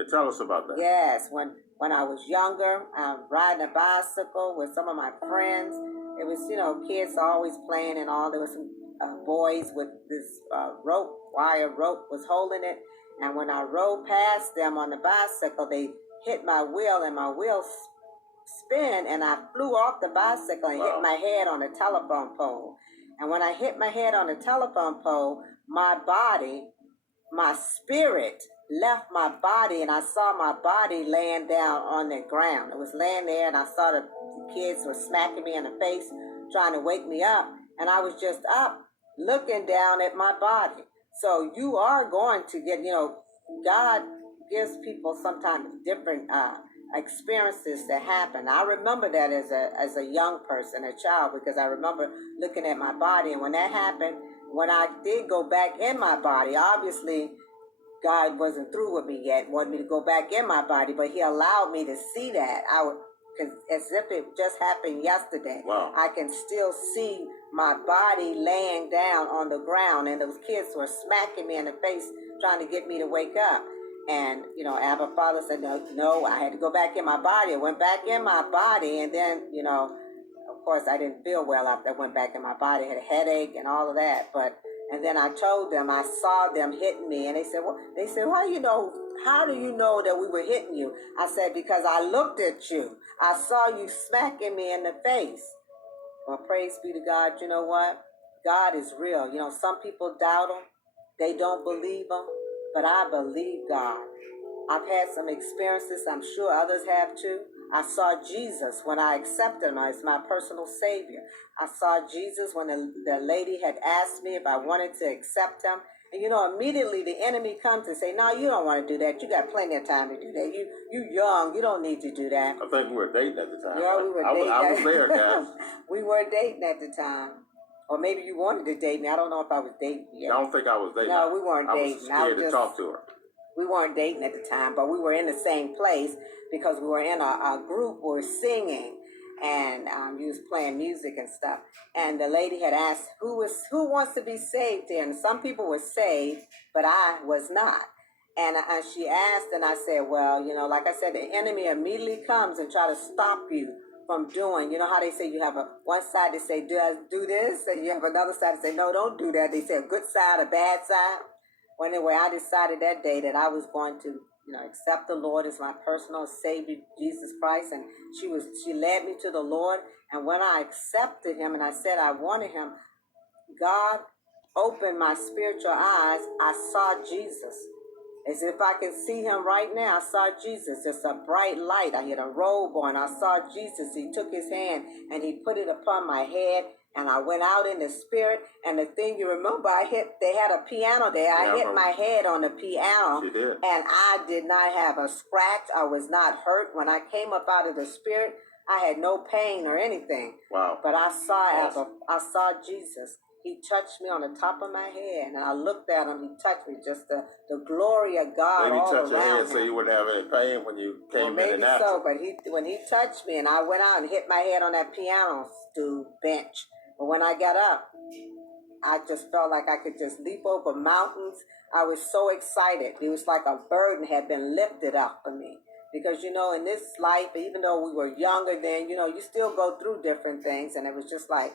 Yeah, tell us about that. Yes, when I was younger, riding a bicycle with some of my friends. It was, kids always playing and all. There was some boys with this wire rope was holding it. And when I rode past them on the bicycle, they hit my wheel and my wheel spin, and I flew off the bicycle and hit my head on a telephone pole. And when I hit my head on the telephone pole, my body, my spirit left my body, and I saw my body laying down on the ground. It was laying there, and I saw the kids were smacking me in the face, trying to wake me up, and I was just up looking down at my body. So you are going to get, God gives people sometimes different experiences that happen. I remember that as a young person, a child, because I remember looking at my body, and when that happened, when I did go back in my body, obviously God wasn't through with me yet, wanted me to go back in my body, but he allowed me to see that. As if it just happened yesterday. Wow. I can still see my body laying down on the ground, and those kids were smacking me in the face, trying to get me to wake up. And, Abba Father said, no, I had to go back in my body. I went back in my body, and then, of course, I didn't feel well after I went back in my body. I had a headache and all of that, and then I told them, I saw them hitting me, and they said, how do you know that we were hitting you? I said, because I looked at you. I saw you smacking me in the face. Well, praise be to God. You know what? God is real. Some people doubt him. They don't believe him, but I believe God. I've had some experiences. I'm sure others have too. I saw Jesus when I accepted him as my personal Savior. I saw Jesus when the lady had asked me if I wanted to accept him. And immediately the enemy comes and say, no, you don't want to do that. You got plenty of time to do that. You young. You don't need to do that. I think we were dating at the time. Yeah, right? we were dating. I was there, guys. We were dating at the time. Or maybe you wanted to date me. I don't know if I was dating yet. I don't think I was dating. No, we weren't dating. I was scared to talk to her. We weren't dating at the time, but we were in the same place because we were in a group. We were singing, and you was playing music and stuff. And the lady had asked, who wants to be saved here? And some people were saved, but I was not. And she asked, and I said, well, like I said, the enemy immediately comes and try to stop you from doing. You know how they say you have one side that say, do this, and you have another side that say, no, don't do that. They say a good side, a bad side. Well, anyway, I decided that day that I was going to, accept the Lord as my personal Savior, Jesus Christ. And she led me to the Lord. And when I accepted him and I said I wanted him, God opened my spiritual eyes. I saw Jesus. As if I can see him right now. I saw Jesus. Just a bright light. I had a robe on. I saw Jesus. He took his hand and he put it upon my head. And I went out in the spirit, and the thing you remember, they had a piano there. I hit my head on the piano, She did. And I did not have a scratch. I was not hurt. When I came up out of the spirit, I had no pain or anything. Wow. But I saw Jesus. He touched me on the top of my head, and I looked at him. He touched me, just the glory of God maybe all touch around your head him. so you wouldn't have any pain when you came in and out. Maybe so, but when he touched me, and I went out and hit my head on that piano stool bench. But when I got up, I just felt like I could just leap over mountains. I was so excited. It was like a burden had been lifted up for me. Because, in this life, even though we were younger then, you still go through different things. And it was just like,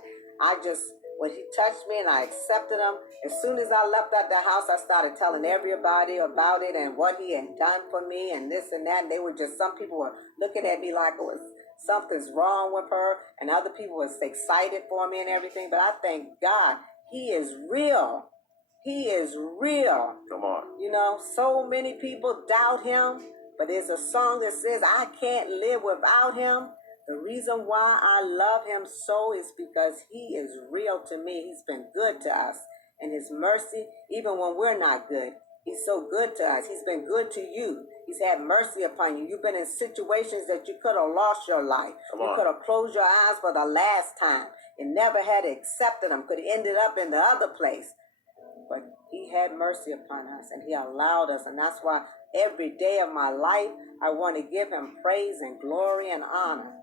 when he touched me and I accepted him, as soon as I left out the house, I started telling everybody about it and what he had done for me and this and that. And some people were looking at me like it was something's wrong with her, and other people was excited for me and everything. But I thank God, he is real. He is real. Come on. So many people doubt him, but there's a song that says, I can't live without him. The reason why I love him so is because he is real to me. He's been good to us, and his mercy, even when we're not good, he's so good to us. He's been good to you. He's had mercy upon you. You've been in situations that you could have lost your life. You could have closed your eyes for the last time and never had accepted him. Could have ended up in the other place. But he had mercy upon us, and he allowed us. And that's why every day of my life, I want to give him praise and glory and honor.